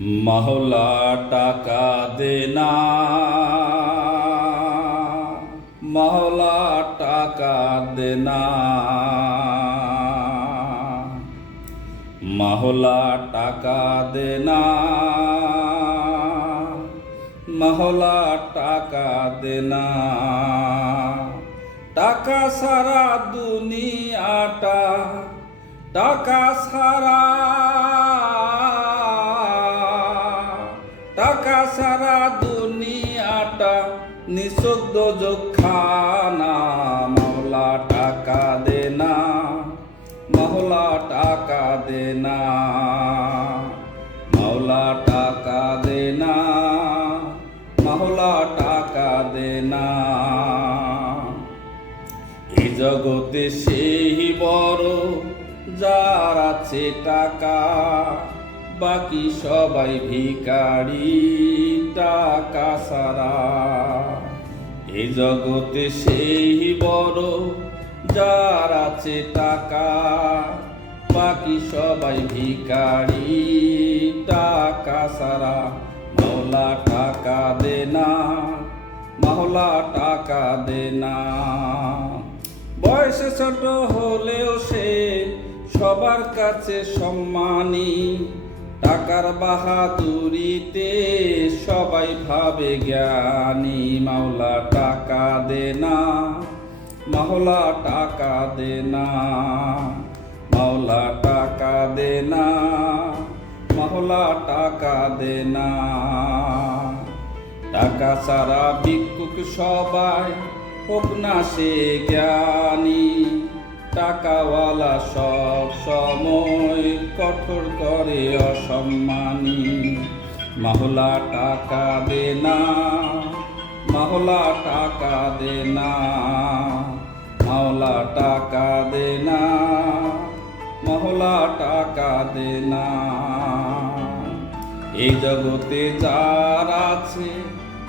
মহলা টাকা দে না। মহলা টাকা দে না। মহলা টাকা দে না। মহলা টাকা দে না। টাকা সারা দুনিয়াটা, টাকা সারা দুনিয়াটা নিঃশব্দ যখানা মাওলা টাকা দে না মাওলা টাকা দে না মাওলা টাকা দে না মাওলা টাকা দে না। এই জগতে সেই বড়, যার আছে টাকা বাকি সবাই ভিকারি টাকা সারা। এই জগতে সেই বড় যার আছে টাকা, বাকি সবাই ভিকারি টাকা সারা। মাওলা টাকা দে না, মাওলা টাকা দে না। বয়সে ছোট হলেও সে সবার কাছে সম্মানী। টাকার বাহাদুরিতে সবাই ভাবে জ্ঞানী, মাওলা টাকা দে না, মাওলা টাকা দে না, মাওলা টাকা দে না, মাওলা টাকা দে না। টাকা সারা ভিক্ষুক সবাই হোক না সে জ্ঞানী। টাকাওয়ালা সব সময় কঠোর করে অসম্মানী। মাহলা টাকা দে না মাহলা টাকা দে না, মাওলা টাকা দে না মহলা টাকা দে না। এই জগতে যার আছে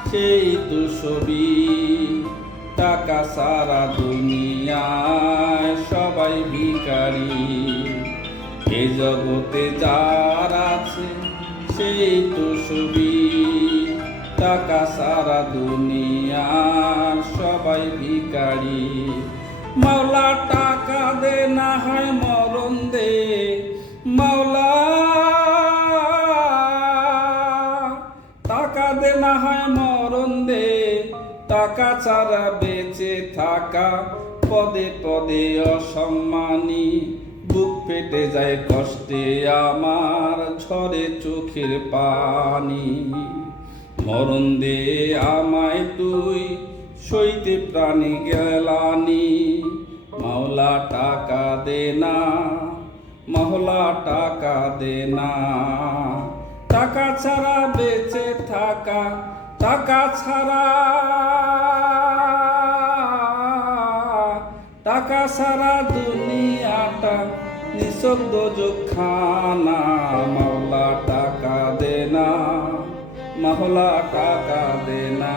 সেই তো ছবি টাকা সারা দুনিয়ায়। সবাই ভিকারি এই জগতে যার আছে, সেই তো ছবি টাকা সারা দুনিয়ার সবাই ভিকারি মাওলা টাকা দে, না হয় মরণ দে। মাওলা, টাকা দে, না হয় মরণ দে। টাকা ছাড়া বেঁচে থাকা পদে পদে অসম্মানী, বুক পেটে যায় কষ্টে আমার, ঝরে চোখের পানি। মরণ দে আমায় তুই, সইতে প্রাণী গেলানি। মাওলা টাকা দে না, মাওলা টাকা দে না। টাকা ছাড়া বেঁচে থাকা, টাকা ছাড়া টাকা সারা দুনিয়াটা নিঃশব্দ যোখানা মাওলা টাকা দেনা মাওলা টাকা দে না।